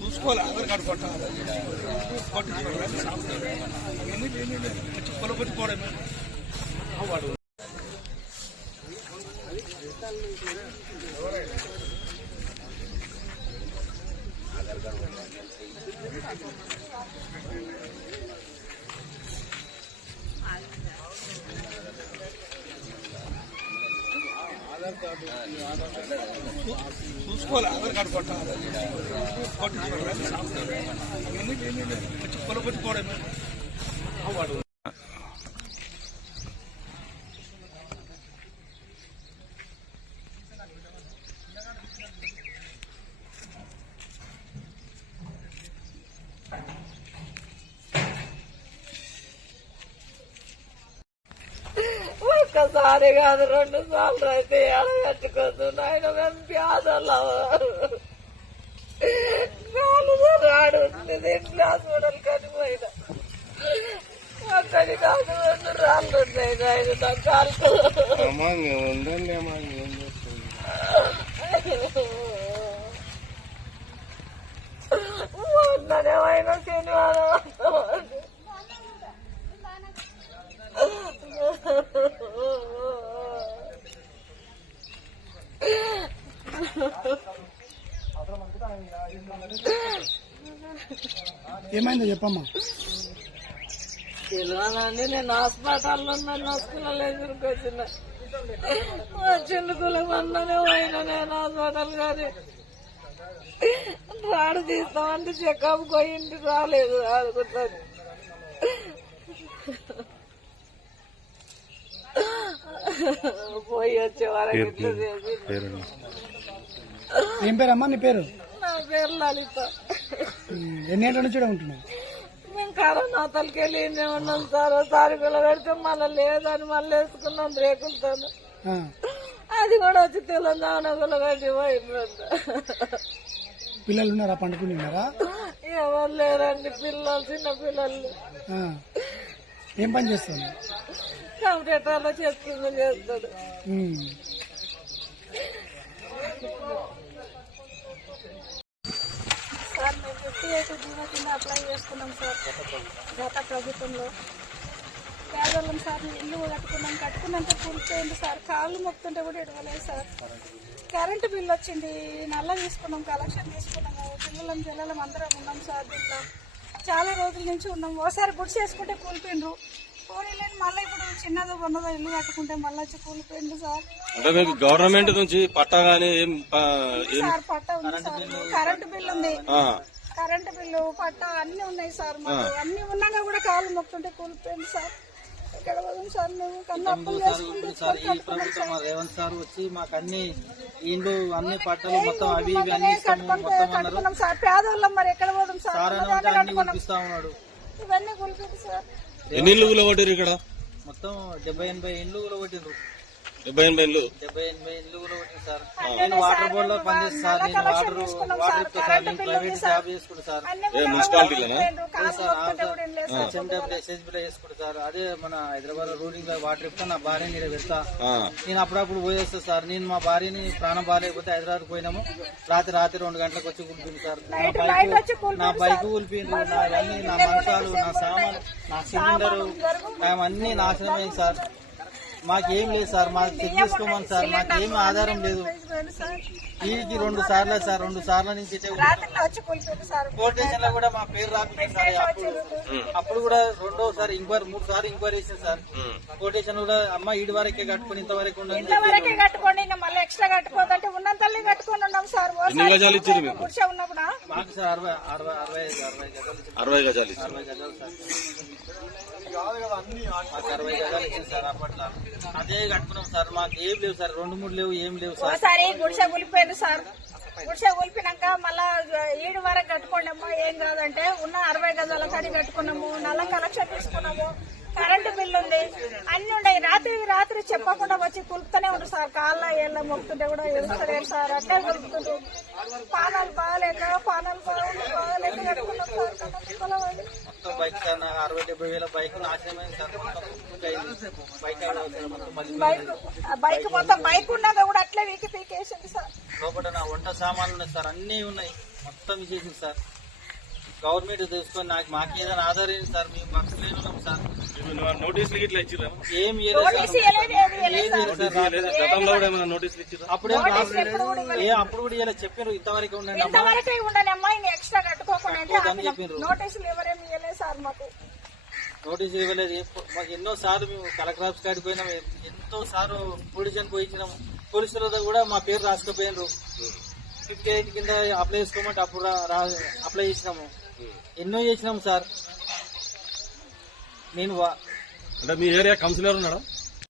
చూసుకోవాలి ఆధార్ కార్డు కొట్టాలి. కొట్టించుకోవాలి. పొలం వాడు చూసుకోవాలి ఆధార్ కార్డు కొట్టాలి కొట్టించుకోవాలి పొలం కొట్టుకోవడమే వాడు ఒక్కసారి కాదు రెండు సార్లు అయితే ఎడగట్టుకోదు నాయన మేము పేదలు నాలుగు రాడు ఇంట్లో హాస్పిటల్ కనిపోయిన ఒక్కటి కాదు రెండు రాళ్ళు ఉన్నాయి నాయన నా కాలు అమ్మా ఉందండి అమ్మా ఏం చేస్తుంది మొన్ననేమైనా శనివారం ఏమైందో చెప్పమ్మా. తెలియనండి నేను హాస్పిటల్లో ఉన్నాను హాస్పిటల్ ఎదురుకు వచ్చిన. చిన్నకుల మొన్ననే పోయినా నేను హాస్పిటల్ గారి రాడు తీస్తామంటే చెకప్ పోయింది రాలేదు ఆడుకుంటాను. పోయి వచ్చే వరకు ఇట్లా చేసి. ఏం పేరమ్మా నీ పేరు? నా పేరు లలిత. ఉమ్, ఎన్ని ఏళ్ళ నుంచి ఈడ ఉంటున్నావు? మేము కరోనా తలకెళ్ళి ఈయనే ఉన్నాం సార్. తారీఖులో పెడితే మళ్ళీ లేదని మళ్ళీ వేసుకున్నాం రేకులతో అది కూడా వచ్చి పోయిందంట పిల్లలు ఉన్నారా? పండుకుని ఉన్నారా? ఎవరు లేరండి పిల్లలు చిన్న పిల్లలు. ఏం పని చేస్తాను కంప్యూటర్లో చేస్తుంది చేస్తాడు ఉమ్, సార్ మేము ఫిఫ్టీ ఎయిట్ జీవో కింద అప్లై చేసుకున్నాం సార్. గత ప్రభుత్వంలో. పేదవాళ్ళం సార్ ఇల్లు కట్టుకున్నాం. కట్టుకున్నంత కూలిపోయింది సార్. కాళ్ళు మొక్తుంటే కూడా ఇడవలేదు సార్. కరెంటు బిల్ వచ్చింది. నల్ల తీసుకున్నాం కలెక్షన్ తీసుకున్నాము. పిల్లలం పిల్లలం అందరం ఉన్నాం సార్ దీంట్లో. చాలా రోజుల నుంచి ఉన్నాం. ఓసారి గుడి చేసుకుంటే కూలిపోయిండ్రు. పోనీలేని మళ్ళీ ఇప్పుడు చిన్నదో ఉన్నదో ఇల్లు కట్టుకుంటే మళ్ళీ వచ్చి కూలిపోయింది సార్. అంటే మీకు గవర్నమెంట్ నుంచి పట్టా గానీ ఏం ఆ, ఏం సార్ పట్ట ఉంది సార్. కరెంటు బిల్ ఉంది. కరెంటు బిల్లు పట్ట అన్ని ఉన్నాయి సార్ మాకు. అన్ని ఉన్నాగా కూడా కాళ్ళు మొక్తుంటే కూలిపోయింది సార్. ఇక్కడ సార్ మేము కన్నా అప్పులు చేసుకుని సార్. ఈ ప్రభుత్వం మా రేవంత్ సార్ వచ్చి మాకు అన్ని ఇండ్లు అన్ని పట్టలు మొత్తం అవి ఇవి అన్ని ఇస్తాము మొత్తం అన్నారు. కట్టుకున్నాం సార్. పేదోళ్ళం మరి ఎక్కడ పోదాం సార్? సార్ అని ఉన్నదాన్ని అంటే అన్ని కట్టుకున్నాం. కురిపిస్తా ఉన్నాడు. ఇవన్నీ కూలిపోయింది సార్. ఎన్ని ఇల్లు కూలగొట్టారు ఇక్కడ? మొత్తం డెబ్బై ఎనభై ఇండ్లు కూడా కొట్టిండ్రు డెబ్బై ఎనభై ఇల్లు డెబ్బై ఎనభై ఇండ్లు కూడా కొట్టింది సార్. నేను వాటర్ బోర్డ్లో పనిచేస్తాను సార్. నేను వాటర్ వాటర్ ఇస్తా సార్. నేను ప్రైవేట్ జాబ్ చేసుకుంటా సార్. సార్ చేసుకుంటా అదే మన హైదరాబాద్ రూలింగ్ వాటర్ ఇస్తా నా భార్యని ఇక్కడ పెడతా. ఆ, నేను అప్పుడప్పుడు పోయేస్తా సార్. నేను మా భార్యని ప్రాణం బాగాలేకపోతే హైదరాబాద్ పోయినాము. రాత్రి రాత్రి రెండు గంటలకు వచ్చి కూలిపోయింది సార్. నా బైక్ వచ్చి కూలిపోయింది నా నా అన్ని నా మంచాలు నా సామాన్ నా సిలిండరు అన్ని నాశనం అయింది సార్. మాకేం లేదు సార్ మాకు చెక్ చేసుకోమని సార్ మాకేం ఆధారం లేదు. వీరికి రెండు సార్లు సార్ రెండు సార్ల నుంచి పోలీస్ స్టేషన్లో కూడా మా పేరు రాకుండా సార్ అప్పుడు అప్పుడు కూడా రెండోసారి ఇంక్వైరీ మూడు సార్లు ఎంక్వైరీ చేసింది సార్ కోటేషన్ కూడా అమ్మ ఈడి వరకే కట్టుకుని ఇంతవరకు ఉండని ఇంతవరకే కట్టుకోండి ఇంకా మళ్ళీ ఎక్స్ట్రా కట్టుకోదంటే ఉన్నంతల్ని కట్టుకొని ఉన్నాం సార్. ఎన్ని గజాలు ఇచ్చారు మీకు కూర్చో ఉన్నప్పుడు? మాకు సార్ అరవై అరవై అరవై గజాలు అరవై గజాలు సార్. అదే కట్టుకున్నాం సార్ మాకు ఏం లేవు సార్ రెండు మూడు లేవు ఏం లేవు సార్. ఒకసారి గుడిసె కూలిపోయింది సార్. గుడిసె కూలిపోయినాక మళ్ళా ఏడు వరకు కట్టుకోండి అమ్మా ఏం కాదంటే ఉన్న అరవై గజాల కాడి కట్టుకున్నాము నల్ల కలెక్షన్ తీసుకున్నాము. కరెంటు బిల్లు ఉంది. అన్ని ఉన్నాయి. రాత్రి రాత్రి చెప్పకుండా వచ్చి కులుపుతూనే ఉండు సార్. కాళ్ళ ఏళ్ళ మొక్కుతుంటే కూడా వెళ్తలేరు సార్. అట్లే కులుపుతుండ్రు పానాలు బాగాలేక పానాలు బైక్ అరవై బైక్ సార్. మొత్తం బైక్ అయినా బైక్ మొత్తం బైక్ కూడా అట్లే వీకి పీకేసింది సార్. లోపల వంట సామాన్లు ఉన్నాయి సార్. అన్నీ ఉన్నాయి. మొత్తం చేసింది సార్. గవర్నమెంట్ తెలుసుకొని నాకు మాకు ఏదైనా ఆధారం సార్ మేము మాకు లేని ఉన్నాం సార్ నోటీసులు ఇట్లా ఇచ్చిరా ఏం సార్. సార్. సార్. అప్పుడే నోటీసులు ఎప్పుడు కూడా ఇవ్వలేదు. ఏ అప్పుడు కూడా ఇలా చెప్పారు ఇంతవరకు ఉండండి ఇంకా ఎక్స్ట్రా కట్టుకోకుండా. నోటీసులు ఎవరేమి ఇవ్వలేదు సార్ మాకు. నోటీస్ ఇవ్వలేదు. ఎప్పు- మాకు ఎన్నో సార్లు మేము కలెక్టర్ ఆఫీస్ కాడికి పోయినాం. ఎంతో సార్లు పొడిషన్ పోయించినాం. పోలీసులతో కూడా మా పేరు రాసుకుపోయినారు ఫిఫ్టీ ఎయిట్ కింద అప్లై చేసుకోమంటే అప్పుడు రా- రా- అప్లై చేసినాము. ఎన్నో చేసినాము సార్. నేను వా- అంటే మీ ఏరియా కౌన్సిలర్ ఉన్నాడా?